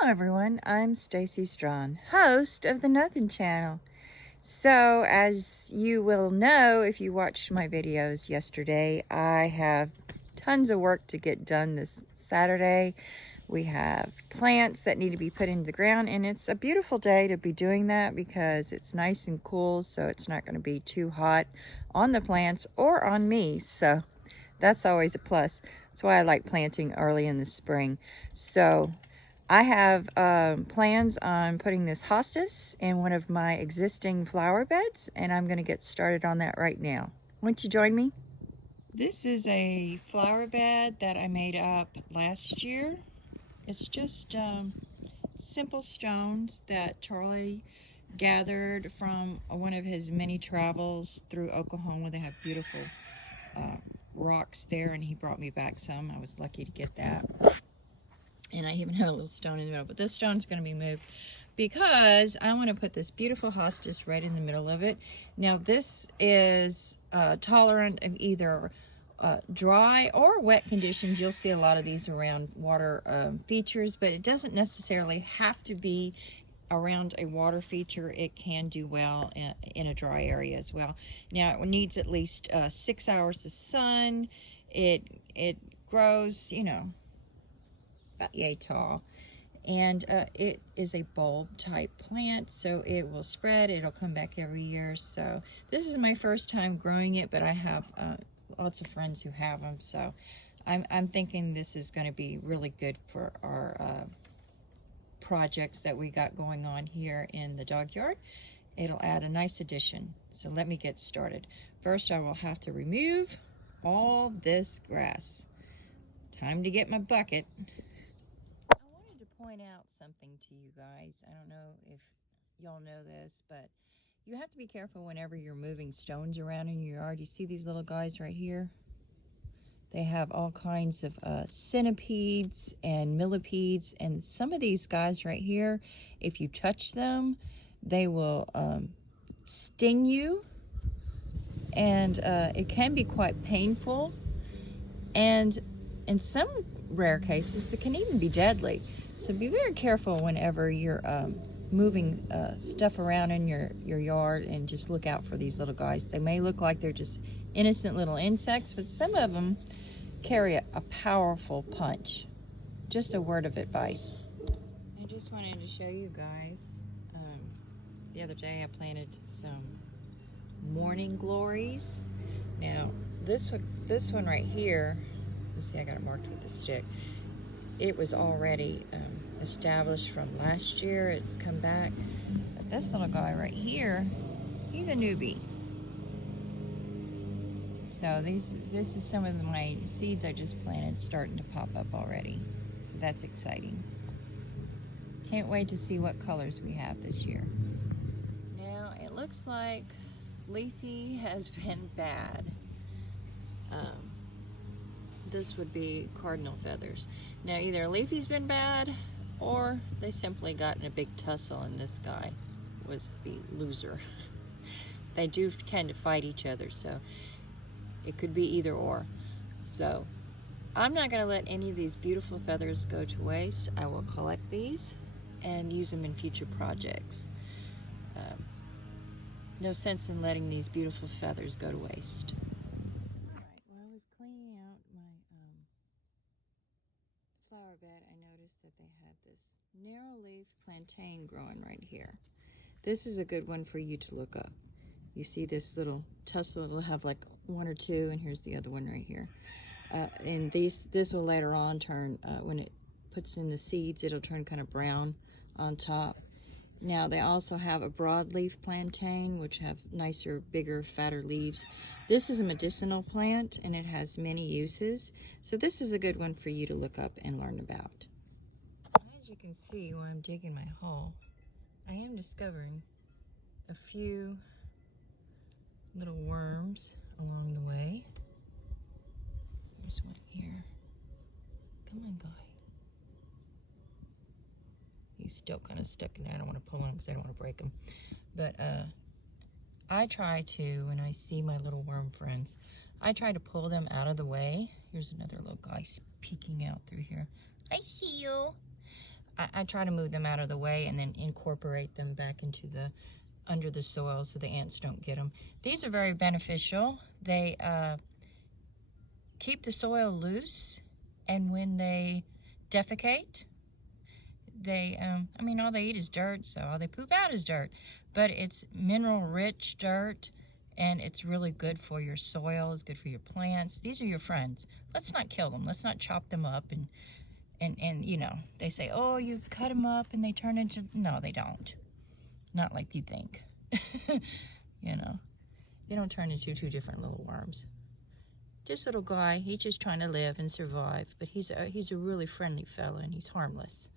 Hello everyone, I'm Stacy Strawn, host of the Nothing Channel. So as you will know if you watched my videos yesterday, I have tons of work to get done this Saturday. We have plants that need to be put into the ground, and it's a beautiful day to be doing that because it's nice and cool, so it's not going to be too hot on the plants or on me, so that's always a plus. That's why I like planting early in the spring. So I have plans on putting this hostas in one of my existing flower beds, and I'm going to get started on that right now. Won't you join me? This is a flower bed that I made up last year. It's just simple stones that Charlie gathered from one of his many travels through Oklahoma. They have beautiful rocks there, and he brought me back some. I was lucky to get that. And I even have a little stone in the middle, but this stone's going to be moved because I want to put this beautiful hostas right in the middle of it. Now this is tolerant of either dry or wet conditions. You'll see a lot of these around water features, but it doesn't necessarily have to be around a water feature. It can do well in a dry area as well. Now it needs at least 6 hours of sun. It grows, you know, about yay tall, and it is a bulb type plant, so it will spread. It'll come back every year. So this is my first time growing it, but I have lots of friends who have them, so I'm thinking this is going to be really good for our projects that we got going on here in the dog yard. It'll add a nice addition. So let me get started. First, I will have to remove all this grass. Time to get my bucket. Point out something to you guys. I don't know if y'all know this, but you have to be careful whenever you're moving stones around in your yard. You see these little guys right here? They have all kinds of centipedes and millipedes, and some of these guys right here, if you touch them, they will sting you, and it can be quite painful, and in some rare cases it can even be deadly. So be very careful whenever you're moving stuff around in your yard, and just look out for these little guys. They may look like they're just innocent little insects, but some of them carry a powerful punch. Just a word of advice. I just wanted to show you guys, the other day I planted some morning glories. Now this one right here, you see I got it marked with a stick. It was already established from last year. It's come back. But this little guy right here, he's a newbie. So this is some of my seeds I just planted starting to pop up already. So that's exciting. Can't wait to see what colors we have this year. Now it looks like Leafy has been bad. This would be Cardinal feathers. Now either Leafy's been bad, or they simply got in a big tussle and this guy was the loser. They do tend to fight each other, so it could be either or. So I'm not going to let any of these beautiful feathers go to waste. I will collect these and use them in future projects. No sense in letting these beautiful feathers go to waste. Flower bed, I noticed that they had this narrow leaf plantain growing right here. This is a good one for you to look up. You see this little tussle, it'll have like one or two, and here's the other one right here. And this will later on turn, when it puts in the seeds, it'll turn kind of brown on top. Now they also have a broadleaf plantain, which have nicer, bigger, fatter leaves. This is a medicinal plant, and it has many uses. So this is a good one for you to look up and learn about. As you can see while I'm digging my hole, I am discovering a few little worms along the way. There's one here. Come on, guy. He's still kind of stuck in there. I don't want to pull him because I don't want to break him. But I try to, when I see my little worm friends, I try to pull them out of the way. Here's another little guy peeking out through here. I see you. I try to move them out of the way and then incorporate them back into the under the soil so the ants don't get them. These are very beneficial. They keep the soil loose, and when they defecate, they I mean, all they eat is dirt, so all they poop out is dirt, but it's mineral rich dirt, and it's really good for your soil. It's good for your plants. These are your friends. Let's not kill them. Let's not chop them up and you know, they say, oh, you cut them up and they turn into, no, they don't. Not like you think. You know, they don't turn into two different little worms. This little guy, he's just trying to live and survive, but he's a really friendly fella, and he's harmless.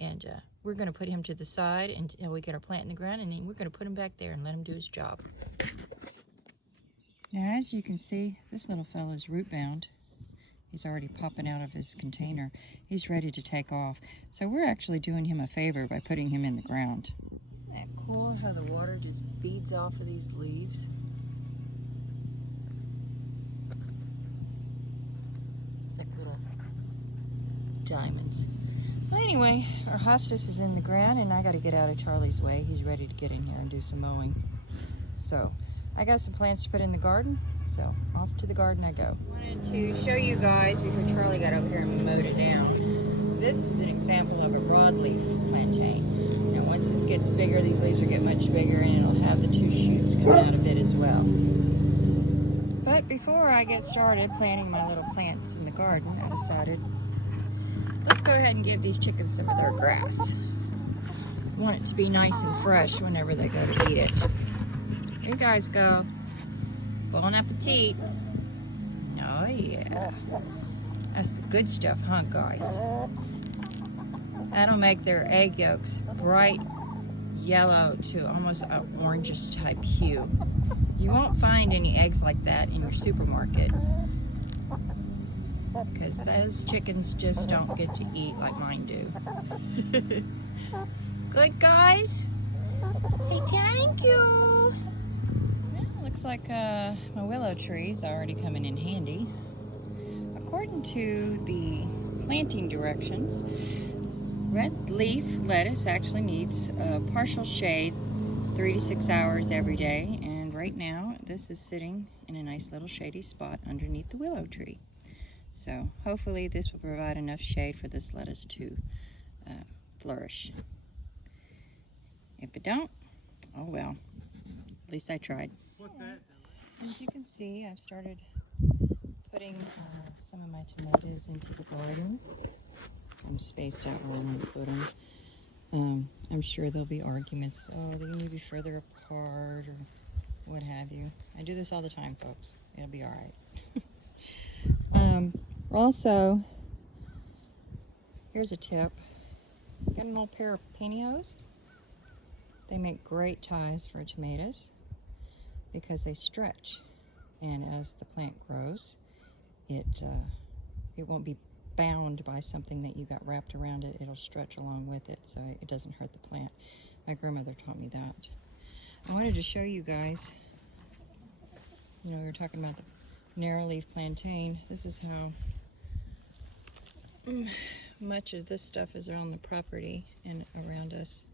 And we're going to put him to the side until we get our plant in the ground, and then we're going to put him back there and let him do his job. Now, as you can see, this little fella's root bound. He's already popping out of his container. He's ready to take off. So we're actually doing him a favor by putting him in the ground. Isn't that cool how the water just beads off of these leaves? It's like little diamonds. Well, anyway, our hostas is in the ground, and I got to get out of Charlie's way. He's ready to get in here and do some mowing. So I got some plants to put in the garden. So off to the garden I go. I wanted to show you guys before Charlie got over here and mowed it down. This is an example of a broadleaf plantain. Now once this gets bigger, these leaves will get much bigger, and it'll have the two shoots coming out of it as well. But before I get started planting my little plants in the garden, I decided, let's go ahead and give these chickens some of their grass. I want it to be nice and fresh whenever they go to eat it. Here you guys go. Bon appetit. Oh yeah. That's the good stuff, huh, guys? That'll make their egg yolks bright yellow to almost an orangish type hue. You won't find any eggs like that in your supermarket, because those chickens just don't get to eat like mine do. Good, guys? Say thank you. Looks like my willow tree's already coming in handy. According to the planting directions, red leaf lettuce actually needs partial shade 3 to 6 hours every day, and right now this is sitting in a nice little shady spot underneath the willow tree. So hopefully this will provide enough shade for this lettuce to flourish. If it don't, oh well, at least I tried. As you can see, I've started putting some of my tomatoes into the garden. I'm spaced out where I want to put them. I'm sure there'll be arguments. Oh, they need to be further apart or what have you. I do this all the time, folks. It'll be all right. Also, here's a tip. Got an old pair of pantyhose. They make great ties for tomatoes because they stretch, and as the plant grows, it won't be bound by something that you got wrapped around it. It'll stretch along with it, so it doesn't hurt the plant. My grandmother taught me that. I wanted to show you guys, you know, we were talking about the narrow leaf plantain. This is how much of this stuff is on the property and around us,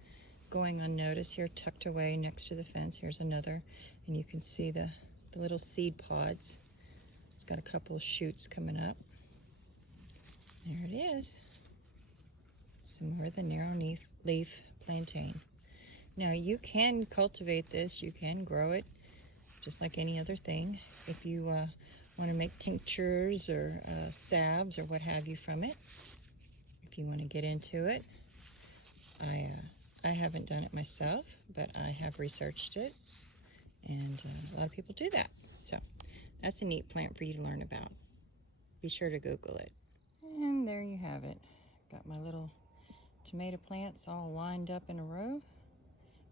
going unnoticed. Here, tucked away next to the fence, here's another, and you can see the little seed pods. It's got a couple of shoots coming up. There it is. Some more of the narrow leaf plantain. Now you can cultivate this, you can grow it just like any other thing. If you want to make tinctures or salves or what have you from it, if you want to get into it. I haven't done it myself, but I have researched it, and a lot of people do that. So that's a neat plant for you to learn about. Be sure to Google it. And there you have it. Got my little tomato plants all lined up in a row.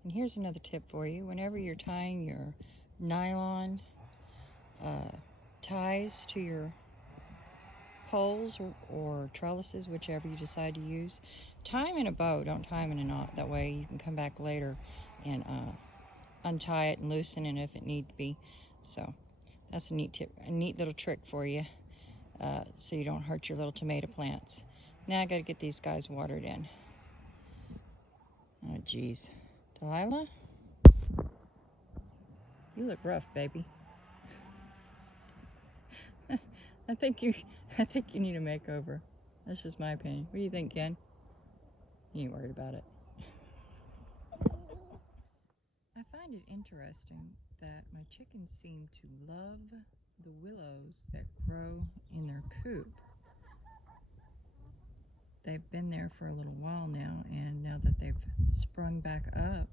And here's another tip for you. Whenever you're tying your nylon ties to your poles or trellises, whichever you decide to use, tie them in a bow, don't tie them in a knot. That way you can come back later and untie it and loosen it if it need to be. So that's a neat tip, a neat little trick for you, so you don't hurt your little tomato plants. Now I got to get these guys watered in. Oh, geez. Delilah? You look rough, baby. I think you need a makeover. That's just my opinion. What do you think, Ken? He ain't worried about it. I find it interesting that my chickens seem to love the willows that grow in their coop. They've been there for a little while now, and now that they've sprung back up,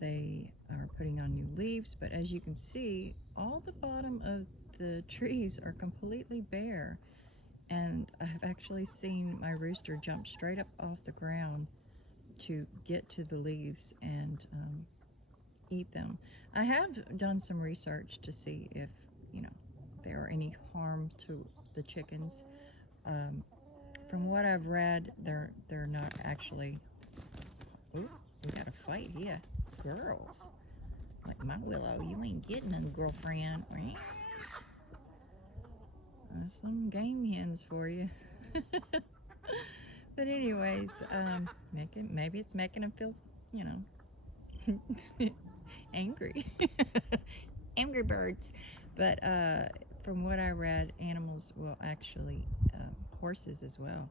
they are putting on new leaves. But as you can see, all the bottom of the trees are completely bare, and I've actually seen my rooster jump straight up off the ground to get to the leaves and eat them. I have done some research to see if, you know, there are any harm to the chickens. From what I've read, they're not actually. Ooh, we got a fight here, girls. Like my willow, you ain't getting none, girlfriend. Some game hens for you. But anyways, maybe it's making them feel, you know, angry. Angry birds. But from what I read, animals will actually, horses as well,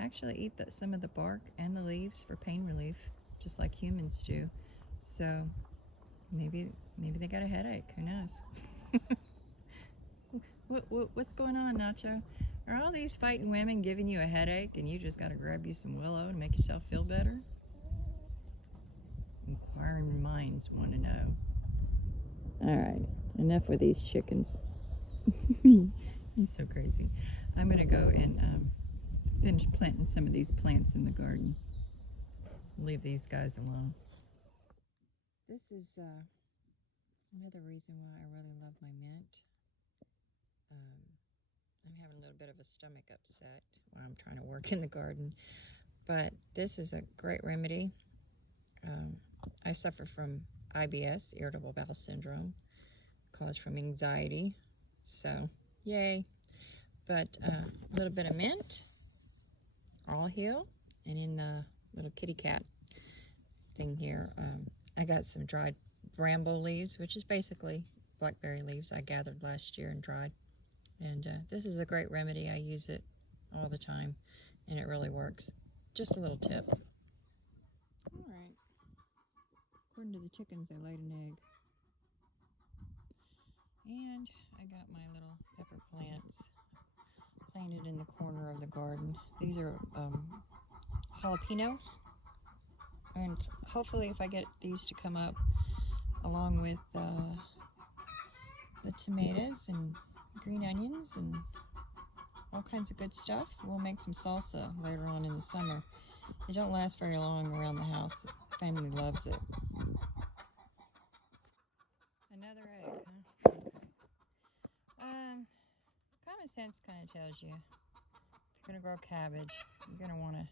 actually eat some of the bark and the leaves for pain relief, just like humans do. So maybe they got a headache. Who knows? What's going on, Nacho? Are all these fighting women giving you a headache and you just got to grab you some willow to make yourself feel better? Inquiring minds want to know. All right, enough with these chickens. He's so crazy. I'm going to go and finish planting some of these plants in the garden. Leave these guys alone. This is another reason why I really love my mint. I'm having a little bit of a stomach upset while I'm trying to work in the garden, but this is a great remedy. I suffer from IBS, irritable bowel syndrome, caused from anxiety, so yay. But a little bit of mint, all heal, and in the little kitty cat thing here, I got some dried bramble leaves, which is basically blackberry leaves I gathered last year and dried. And this is a great remedy. I use it all the time, and it really works. Just a little tip. All right. According to the chickens, they laid an egg. And I got my little pepper plants planted in the corner of the garden. These are jalapenos. And hopefully if I get these to come up along with the tomatoes and green onions and all kinds of good stuff, we'll make some salsa later on in the summer. It don't last very long around the house. The family loves it. Another egg, huh? Common sense kind of tells you if you're going to grow cabbage, you're going to want to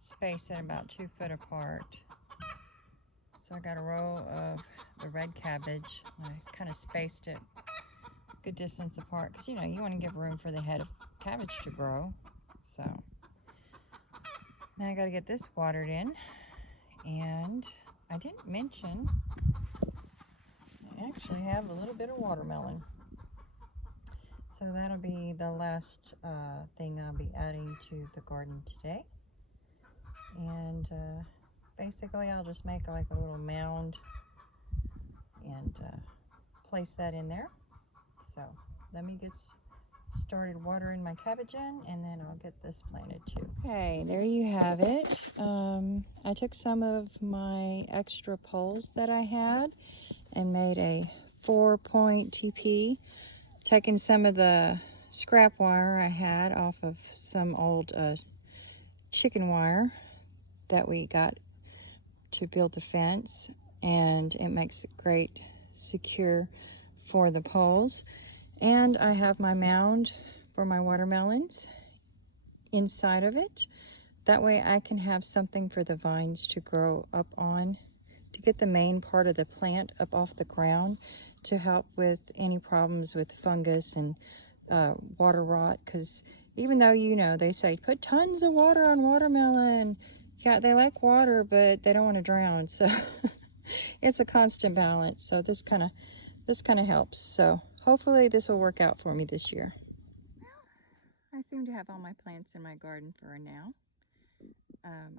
space it about 2 foot apart. So I got a row of the red cabbage. I kind of spaced it a good distance apart because, you know, you want to give room for the head of cabbage to grow. So now I got to get this watered in. And I didn't mention, I actually have a little bit of watermelon. So that'll be the last thing I'll be adding to the garden today. And basically I'll just make like a little mound and place that in there. So let me get started watering my cabbage in, and then I'll get this planted too. Okay, there you have it. I took some of my extra poles that I had and made a 4-point TP, taking some of the scrap wire I had off of some old chicken wire that we got to build the fence, and it makes it great secure for the poles. And I have my mound for my watermelons inside of it. That way I can have something for the vines to grow up on, to get the main part of the plant up off the ground, to help with any problems with fungus and water rot. Because even though, you know, they say put tons of water on watermelon, Yeah, they like water, but they don't want to drown, so it's a constant balance. So this kind of helps. So hopefully this will work out for me this year. Well, I seem to have all my plants in my garden for now.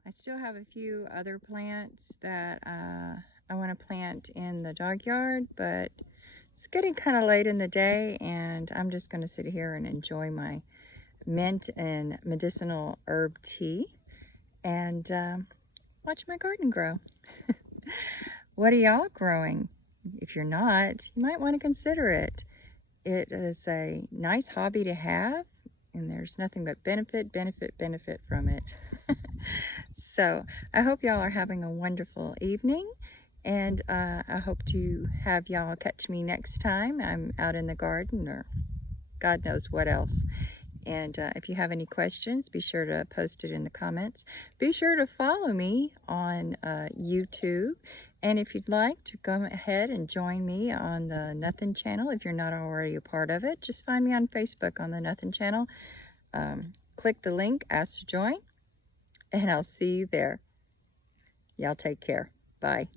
I still have a few other plants that I want to plant in the dog yard, but it's getting kind of late in the day, and I'm just going to sit here and enjoy my mint and medicinal herb tea and watch my garden grow. What are y'all growing? If you're not, you might want to consider it. It is a nice hobby to have, and there's nothing but benefit from it. So I hope y'all are having a wonderful evening, and I hope to have y'all catch me next time I'm out in the garden or God knows what else. And if you have any questions, be sure to post it in the comments. Be sure to follow me on YouTube. And if you'd like to go ahead and join me on the Nothing channel, if you're not already a part of it, just find me on Facebook on the Nothing channel. Click the link, ask to join, and I'll see you there. Y'all take care. Bye.